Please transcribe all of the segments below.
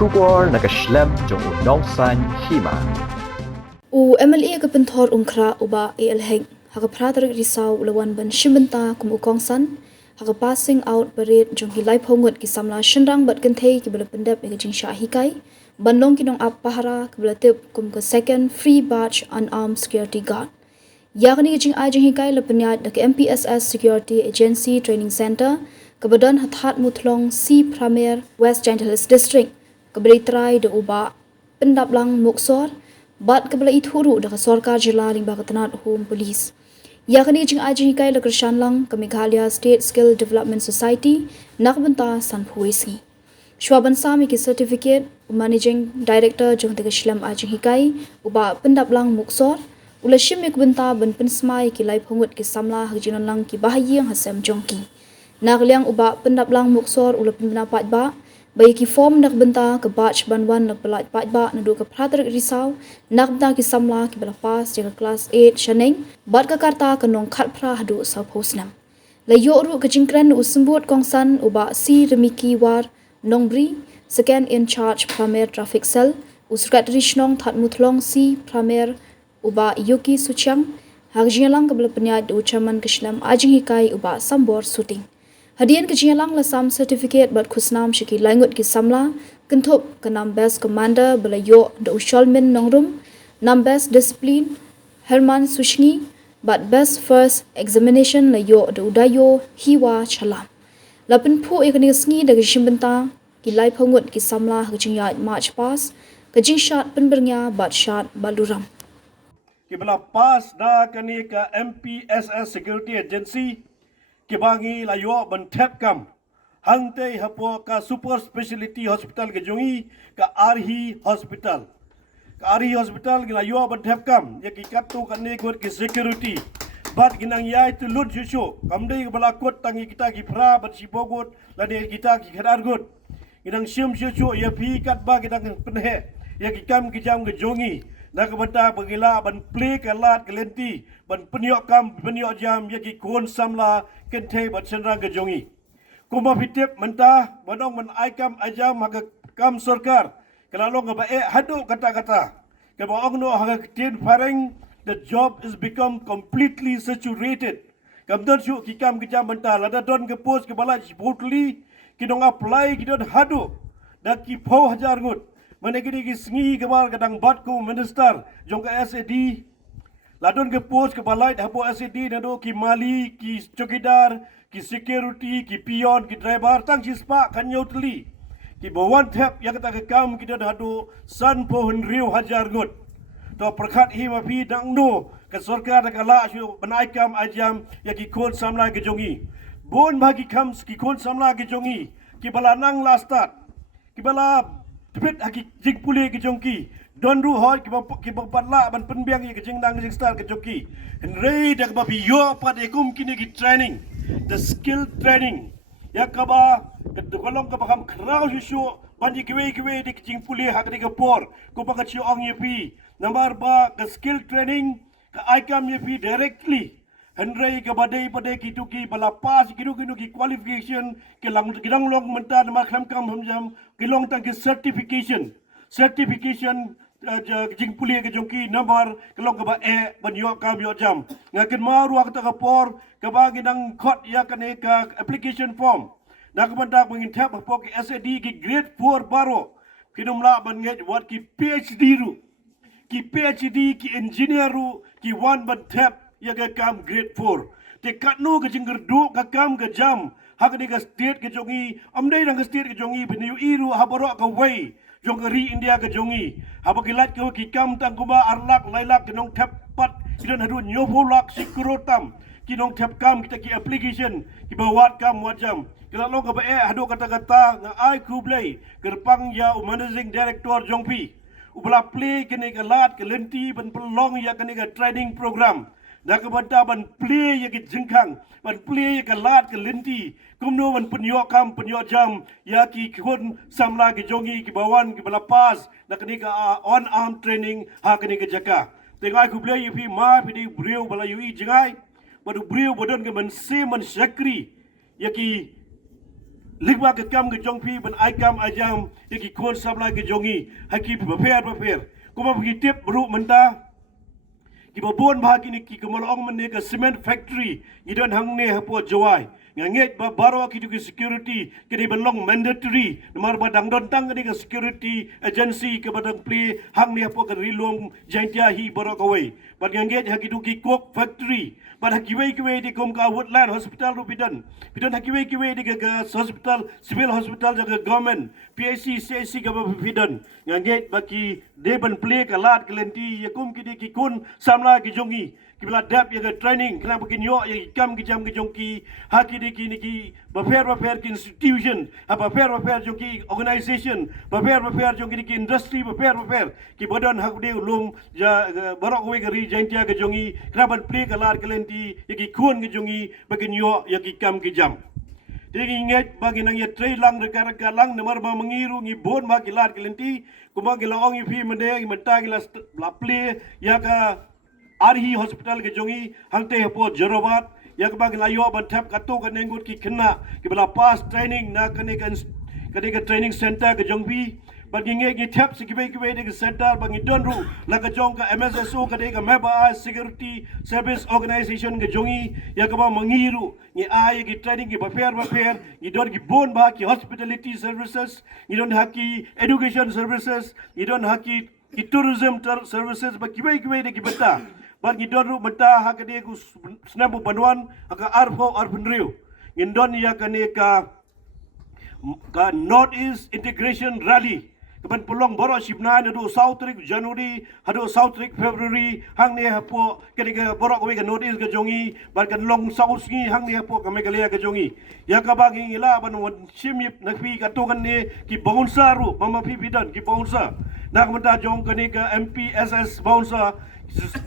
Shubor nakaslem jong unongsan Hima. MLA kepentor umkra uba elheng haka pradar risau lawan ban shimbenta kum ukongsan haka passing out parade jong hilai phongot ki samla shinrang bat kenthei ki bala Pyndep ke Jingshah Hikai bandong ki nong ap pahara ki bala tip kum ke second free batch unarmed security guard yakni jing ajing Hikai la penyat dak MPSS Security Agency Training Center kebadan hathat mutlong si Pramer West Gentle Hills District keberi try de uba Pyndep lang muksor bat kebala ithuru dak sarkar jila limba ketenat home police yakni jing ajing Hikai la kershan lang ke Meghalaya State Skill Development Society nak benta san puisi Shwaban Sami ki certificate managing director jong te Shlam ajing Hikai uba Pyndep lang muksor ula shimik benta ban pinsmai ki lai phongut ki samla hajin lang ki bahayang hasam jongki nagliang uba Pyndep lang muksor ula pinbina patba bai ki form nak benta ke batch banwan nak pelat patba nadu ke pratar risau nak benta ki samla ki bala pas jaga class 8 shaneng bat ka karta ke nong khat pra hadu sa phosnam la yo ru ke jingkran usembut kongsan uba si remiki war nongbri second in charge Pramer traffic cell usecretary shnong that mutlong si Pramer uba Yuki Suchang hagjialang ke bala penyat ucaman ke Shlam ajing Hikai uba sambor shooting hadian ke jialang la sam certificate bat khusnam shiki langut ki samla kenthop ke nam best commander bala yo da usholmin nongrum nam best discipline Herman Sushni bat best first examination la yo da udayo hiwa chalam lapin phu ekni sngi da shimbenta ki lai phongut ki samla hajing march pass ke Jingshah penbernya bat shat baluram Kibala pas na kani ka MPSS Security Agency kibangi layo ban tap kam hangte hapo ka super specialty hospital ke jongi ka RH hospital ki layo ban tap kam ya ki katu kani kot ki security bat ginang yai tu lut jusho kamdei bala kot tangi kita ki pra bat sibogot lade kita ki khadar got ginang sim jusho ya pi kat ba ginang penhe ya ki kam ki jam ke jongi nak benta bagila ban play kalat kelenti ban penyok kam penyok jam yaki kon samla kente bat senra gejongi kuma pitip mentah banong men aikam ajam maka kam sarkar kalau ngaba hadu kata-kata ke baong no haga tin faring the job is become completely saturated kam don syu ki kam kijam mentah lada don ke post ke balaj botli ki dong apply ki don hadu dak ki pho hajar ngut menegini ki sngi kebar kadang bat ku minister jong ke SAD ladon ke post ke balai hapo SAD nado ki mali ki chokidar ki security ki pion ki driver tang sispa kan yotli ki bawan tap yang kata ke kam kita dado san pohon riu hajar gut to perkhat Hima pi dang no ke sarkar ka la shu banai kam ajam ya ki kon samla ke jongi bon bagi kam ki kon samla ke jongi ki bala nang lastat ki bala tepit haki jing pulih ke jongki don ru hoi ki patla ban penbiang ke jing dang jing star ke jongki henrei dak ba biyo pat ekum kini ki training the skill training ya kaba ke kolong ka bakam krau shu banji kiwe dik jing pulih hak dik por ko ba ka chi ong yepi number ba ke skill training ka aikam yepi directly henrei ke badai ki bala pas kidu ki qualification ke lang gidang long menta ma kham kam hamjam ki long tang ki certification jing puli ke jongki number ke long ke ba ban yo kam yo jam ngakin ma ruak ta ka por ke ba gidang khot ya kane ka application form nak benda mengin tap po ki SAD ki grade 4 baro kinum la ban nge wat ki PhD ki engineer ru ki one ban tap ya ke kam grade 4 te katno ke jingger du ka kam ke jam hak ni ka state ke jongi amdei dang ke state ke jongi benu iru habaro ka wei jong ri India ke jongi habakilat ke ki kam tang kuma arlak lailak ke nong tap pat kidan hadu nyobolak sikurotam ki nong tap kam kita ki application ki bawat kam wajam kila long ka ba hadu kata-kata nga ai kublai gerpang ya managing director jongpi ubla play kene ke lat ke lenti ban pelong ya kene ke training program dak banta ban play ya ki jingkang ban play ya ke lat ke lenti kumno ban penyo kam penyo jam ya ki kon samla ke jongi ki bawan ki balapas dak ni ka on arm training ha ke ni ke jaka tengai ku play pi ma pi di brio bala ui jingai badu brio bodon ke man se man shakri ya ki Ligba ke kam ke jong pi ban ai kam ajam yaki kon Samla ke jongi haki prepare kuma pergi tip bru menta ki babon bah kini ki kemalong men ke cement factory ngidon hang ne hapo jawai nganget ba baro ki tu security ke di belong mandatory nomor badang don tang ke security agency ke badang play hang ne hapo ke rilong jantia hi baro kawai bad nganget haki tu ki coke factory bad haki wei di kom ka woodland hospital ru bidan haki wei di ke hospital civil hospital jaga government PAC CAC ke bidan nganget baki deban play ke lat kelenti yakum ki di ki kun Samla ki jongi ki bila dap ya training kena bikin yo ya kam ki jam ki jongki haki di ki niki bafer ki institution apa bafer jongki organization bafer jongki ki industry bafer ki badan hak de ulum ja barok we gari jantia ki jongi kena ban play kalar kelenti ya ki kun ki jongi bikin yo ya ki kam ki jam Jadi ingat bagi nang ya tray lang reka lang namar ba mengiru ngi bon ba kilat kelenti kuma gilaong ipi mende ngi menta gila la play ya ka Arhi hospital ke jongi hangte hapo Jorobat ya ke bagi layo ban tap kato ka Ngut ki kena ki bala pass training na kane ka training center ke jongbi bagi nge ki tap sikibe de ke center bagi donru la ka jong ka MSSO ka de ka meba security service organization ke jongi ya ka ba mangiru ngi ai ki training ki bafer ngi don ki bon ba ki hospitality services ngi don haki education services ngi don haki ki tourism services ba kibe de ki beta Bat ngidon ru menta hakade ku snabu banwan haka arfo arpenriu. Ngidon ya kane ka North East Integration Rally. Kapan pelong boro sibna hadu South Trick January hadu South Trick February hang ne hapo kene ka boro ko ka North East ka jongi bar kan long South ngi hang ne hapo ka Meghalaya ka jongi. Ya ka bagi ngila ban wan simip nakpi ka to kan ne ki bouncer ru mama pi bidan ki bouncer. Nak menta jong kane ka MPSS bouncer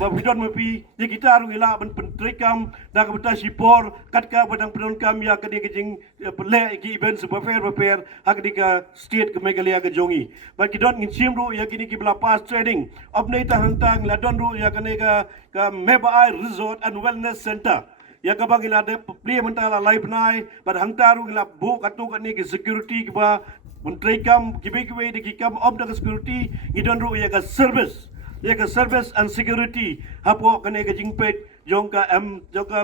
Babidon mapi di kita ru ila ban pentrikam da ka beta sipor katka badang pedon kam ya ka di kejing pele ki event bafer hak di ka state ke Meghalaya ka jongi ba ki don ngim ru ya kini ki bla pass trading opnei ta hangtang la don ru ya kane ka Meba Resort and Wellness Center ya ka bagi la de pli mentala live nai ba hangtaru ila bu katu ka ni ki security ki ba pentrikam ki be di ki kam of the security ngidon ru ya ka service ya ka service and security hapo kane ka jingpet jongka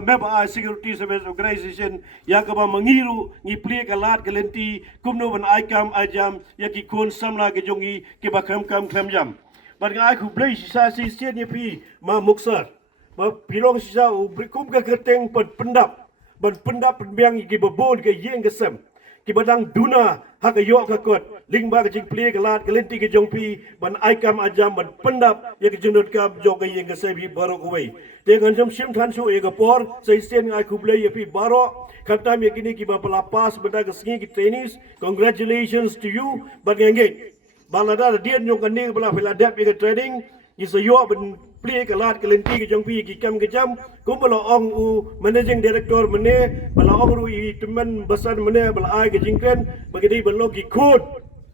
meba security service organization ya ka ba mangiru ngi pli ka lat kalenti kumno ban aikam ajam ya ki kon Samla ke jongi ki ba kam jam bar nga aku blai sisa si sen ya pi ma muksar ma pilong sisa u brikum ka keteng pendap ban pendap penbiang ki babon ke yeng ke sem ki badang duna hak yo ka kot lingba ka jing pli ka lat kalenti ke jongpi ban aikam ajam ban pendap ya ke junut kam jong ka yeng ka sebi baro ko wei dengan jam sim than su e ka por sai sen ai ku blai ya pi baro kata me kini ki ba pelapas benda ka singi ki trainees congratulations to you bagenge balada dia nyong kan ni bala peladap ya ka training isa yo ban pli ka lat kalenti ke jongpi ki kam ke jam kum bala ong u managing director mene bala ong ru i teman besar mene bala ai ke jingkren bagi bala ki code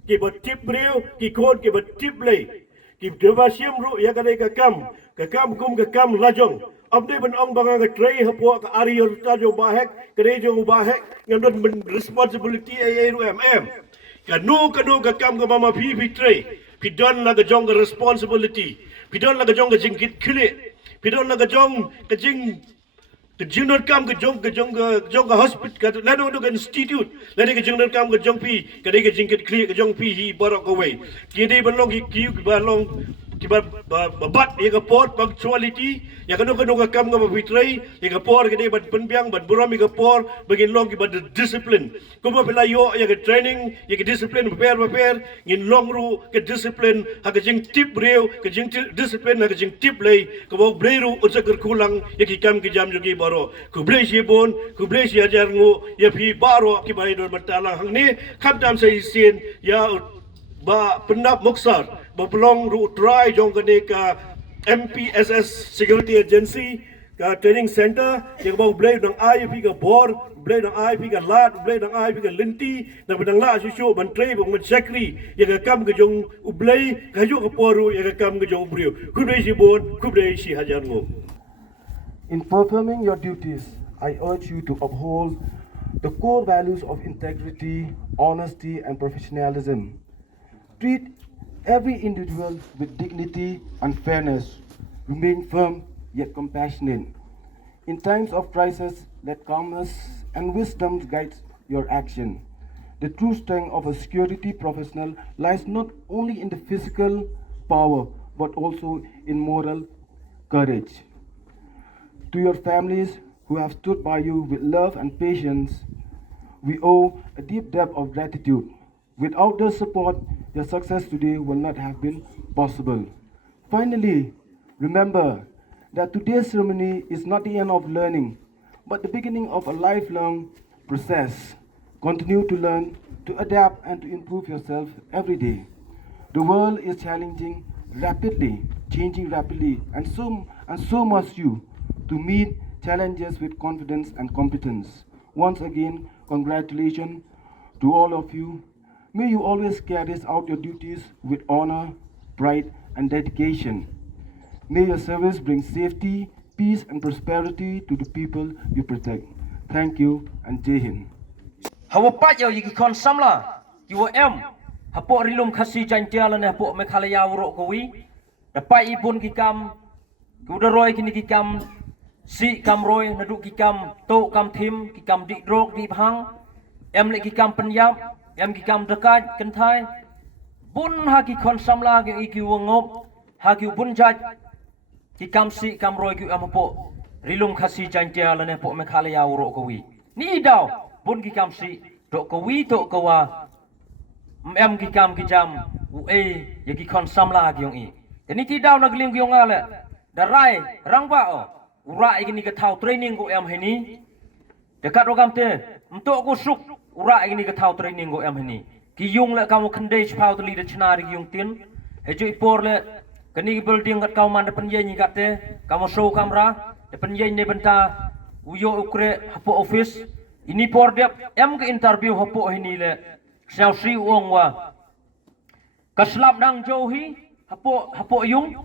ki ba tip breu ki code ki ba tip lei ki deba sim ru ya ka kam kum ka kam lajong abde ban ong banga ka tray hapo ka ari ta jo bahek kre jo bahek ngam responsibility ai ru kanu ka kam ka mama pi tray pidon la ka jong ka responsibility pidon la ka jong ka jingkit khile pidon la ka jong ka jinot kam ka jong ka hospital ka lano ka institute lani ka jinot kam ka jong pi ka de ka jingkit khile ka jong pi hi borok ko wei kini ban long ki balong kiba babat ya ka port punctuality ya kanu ka kam ka bitray ya ka por ka de ban penbiang ban buram ka por bagin long ki ba discipline kuma pela yo ya ka training ya ka discipline prepare ngin long ru ka discipline ha ka jing tip reu ka jing discipline ha ka jing tip lei ka bo breiru usaker kulang ya ki kam ki jam jogi baro ku blei si bon ku blei si ajar ngo ya pi baro ki bai dor matala hang ni kam tam sai sin ya ba pendap muksar ba pelong ru try jong kene ka MPSS Security Agency ka training center yang ba blay dang ai pi ka bor blay dang ai pi ka lat blay dang ai pi ka linti na badang la su ban tray bang secretary ya ka kam ka jong blay ka ju ka poru ya ka kam ka jong brio ku blay si bon ku blay si hajar ngo. In performing your duties, I urge you to uphold the core values of integrity, honesty, and professionalism. Treat every individual with dignity and fairness. Remain firm yet compassionate. In times of crisis, let calmness and wisdom guide your action. The true strength of a security professional lies not only in the physical power but also in moral courage. To your families who have stood by you with love and patience, we owe a deep debt of gratitude. Without their support, your success today will not have been possible. Finally, remember that today's ceremony is not the end of learning, but the beginning of a lifelong process. Continue to learn, to adapt, and to improve yourself every day. The world is challenging rapidly, changing rapidly, and so must you to meet challenges with confidence and competence. Once again, congratulations to all of you. May you always carry out your duties with honor, pride, and dedication. May your service bring safety, peace, and prosperity to the people you protect. Thank you, and Jai Hind. Hawapat yo yiki kon Samla, UM, hapok rilum kasi jantialan hapok mekhalaya urok kowi, dapat ipun kikam, kudaroi kini kikam, si kam roy naduk kikam, to kam tim, kikam dik drok di bhang, le kikam penyap, kikam dekat kentai, bun haki kon Samla ki iki wongop, haki bun jaj, kikam si kam roy ki hapok rilum kasi jantialan hapok mekhalaya urok kowi. Ni daw bun kikam si tok kawi tok kawa kikam kijam ya kikon Samla gyong i ini tidau nagling gyong ale darai rangba o ura igini ka training ko hini dekat rogam te untuk ko suk ura igini ka training ko hini ki yung le kamu khandai chpau tli de chnari gyong tin hejo ipor le kani building kat kau man de penye ni kat te kamu show kamera de penye ne benta uyo ukre hapo office ini Pyndep ke interview hapo hini le siao si uong wa kaslap dang johi hapo yung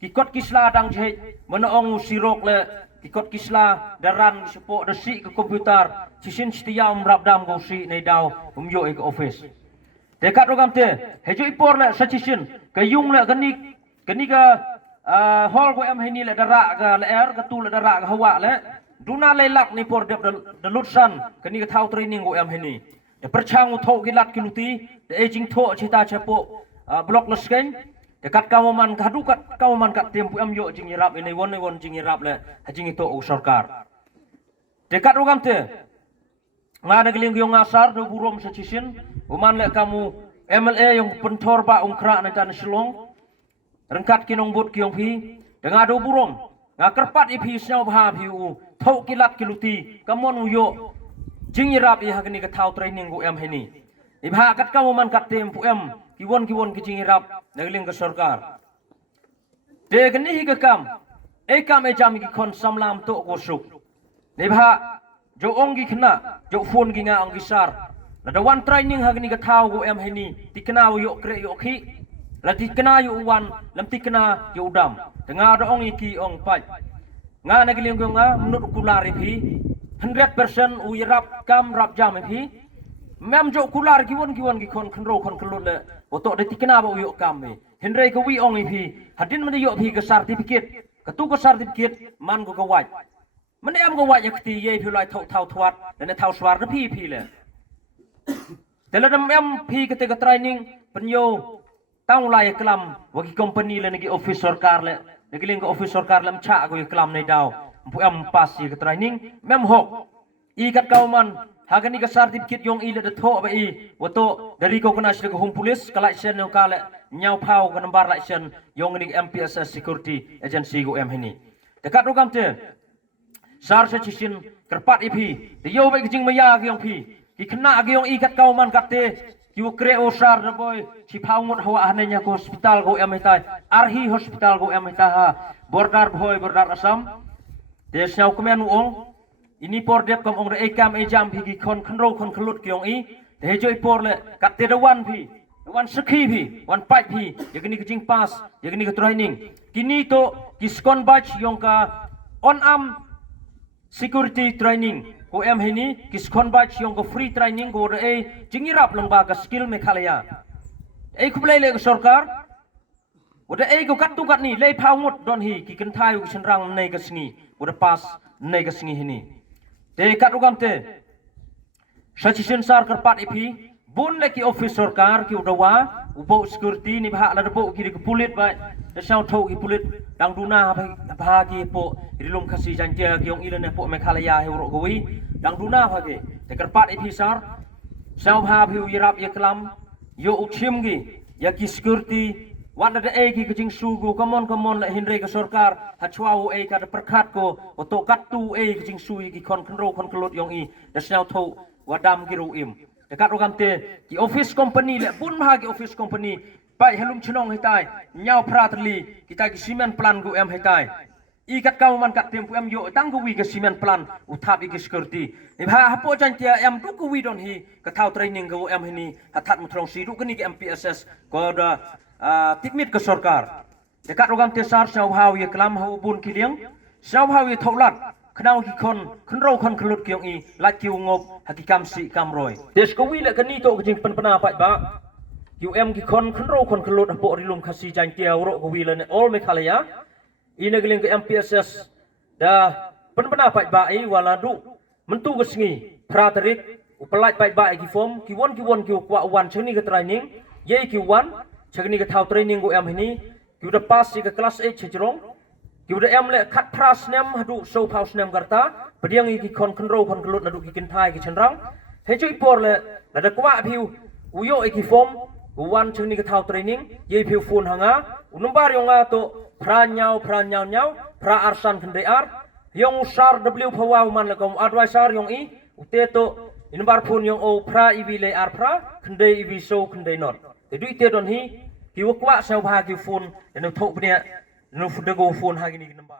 kikot kisla dang je menaong sirok le kikot kisla daran sepo desi ke komputer sisin setia mrap dam go si nei dau umyo ke office dekat rogam te hejo ipor le sachisin ke yung le kani ka hall ko hini le darak ka le air ka tu le darak ka hawa le Duna lelak ni Pyndep the lutsan kani ka thau training ko hini de perchang utho gilat kiluti de aging tho cita chapo block lesken de kat kawaman kadukat kawaman kat tempu yo jingirap ini won jingirap le hajing itu sarkar de kat rogam te ngana geling yung ngasar do burom sachisin uman le kamu MLA yang pentor ba ungkra na tan silong rengkat kinong bot kiong pi de ngado burom ngakerpat ipi snau bha piu thau kilat kiluti kamon uyo jingirap i hagni ka thau training ko hini ibha kat kawaman kat tempu kiwon ki jingirap nagling ka sarkar de gni hi ka kam jam ki kon Samlam to ko suk ibha jo onggi khna jo phone gi nga onggi sar la da wan training hagni ka thau ko hini tikna uyo kre yo khi la tikna yu wan lam tikna yu dam dengar da ong iki ong pai nga nagling ko nga menurut kulari phi 100% uyirap kam rap jam phi mem jo kular kiwon ki kon khlo le oto de tikna ba uyo kam me henrei ko wi ong phi hadin man yo phi ka certificate ka tu ka certificate man ko ka wai man em ko wai ya khti ye phi lai thau thwat le thau swar na phi le tele dam em phi ka te ka training penyo tang lai klam wagi company le ngi office sarkar le ngiling ko office sarkar lam cha ko klam nei daw pu am pas ka training mem hok i kat kauman hagani ka certificate yong i le de tho ba i woto dari ko kana sile ko home police ka license no ka le nyau phau ka number license yong ni MPSS security agency ko hini dekat rogam te sar se chisin kerpat ipi de yo ba jing maya gyong pi ki khna gyong i kat kauman kat te you kre osar na boy si paungot hawa hanenya ko hospital ko emita arhi hospital ko emita ha bordar boy bordar asam des nyau kemen uong ini Pyndep kom ong re ekam ejam higi kon khlut kyong i de joi por le kat te wan phi wan sakhi phi wan pai phi yagni kijing pass yagni ka training kini to kiskon batch yong ka on arm security training ko em hini kiskon ba chiong ko free training ko re jingirap lengba ka skill Meghalaya ku play le sarkar udah ko kat tu kat ni lei paungut don hi ki kentai ku senrang nei ka singi udah pas nei ka singi hini te kat ugam te sachisen sar kerpat ipi bun le ki office sarkar ki udah wa ubo security ni bah la debo ki ke pulit ba da sau thau ki pulit dang duna ba ki po rilum khasi jantia ki ong ilen po Meghalaya he ro goi dang duna ba ki te kerpat ipi sar sau ha bhiu yirap ye klam yo uchim gi ya ki security wan ada ki ke Jingshah go kamon la hinre ke sarkar ha chwau ka da perkhat ko to kat tu ke Jingshah ki kon klot yong i da sau thau wadam ki ro im dekat rogam te ki office company le bun ma ki office company pai helum chnong hitai nyau pratli kita ki cement plan go em hitai i kat kau man kat tempu em yo tang go wi ke cement plan uthap i ki security ni ha hapo chan tia em tu go wi don hi ka thau training go em hini hathat mutrong si ru kini ki MPSS ko da tikmit ke sarkar dekat rogam te sar sau hau ye klam hau bun kiliang sau hau ye tholat khnaw ki khon ro khon khlut kyong i la kiu ngop hakikam si kam roi des ko wi le kani to jing penpana pai ba UM ki khon ro khon khlut apo rilum khasi jan tia ro ko wi le all Meghalaya i negling ke MPSS da penpana pai ba i wala du mentu ke singi pratarik upelai pai ba ki form ki won ki kwa wan chni ke training ye ki wan chni ke thau training go em hini ki udah pas ke kelas 8 chejrong ki udah em le khat pras nem hadu so paus nem garta pediang ki khon ro khon khlut nadu ki kin thai ki chenrang he chui por le la da kwa phiu uyo ki form wan chni ke thau training ye phiu phun hanga unumbar yonga to pranyau pra arsan khande ar yong sar w phawa man la kom advisor yong i ute to inumbar phun yong o pra ivi le ar pra khande ivi so khande not te du te don hi ki wakwa sau ba ki phun no thok ne no fudago phun ha ki ni number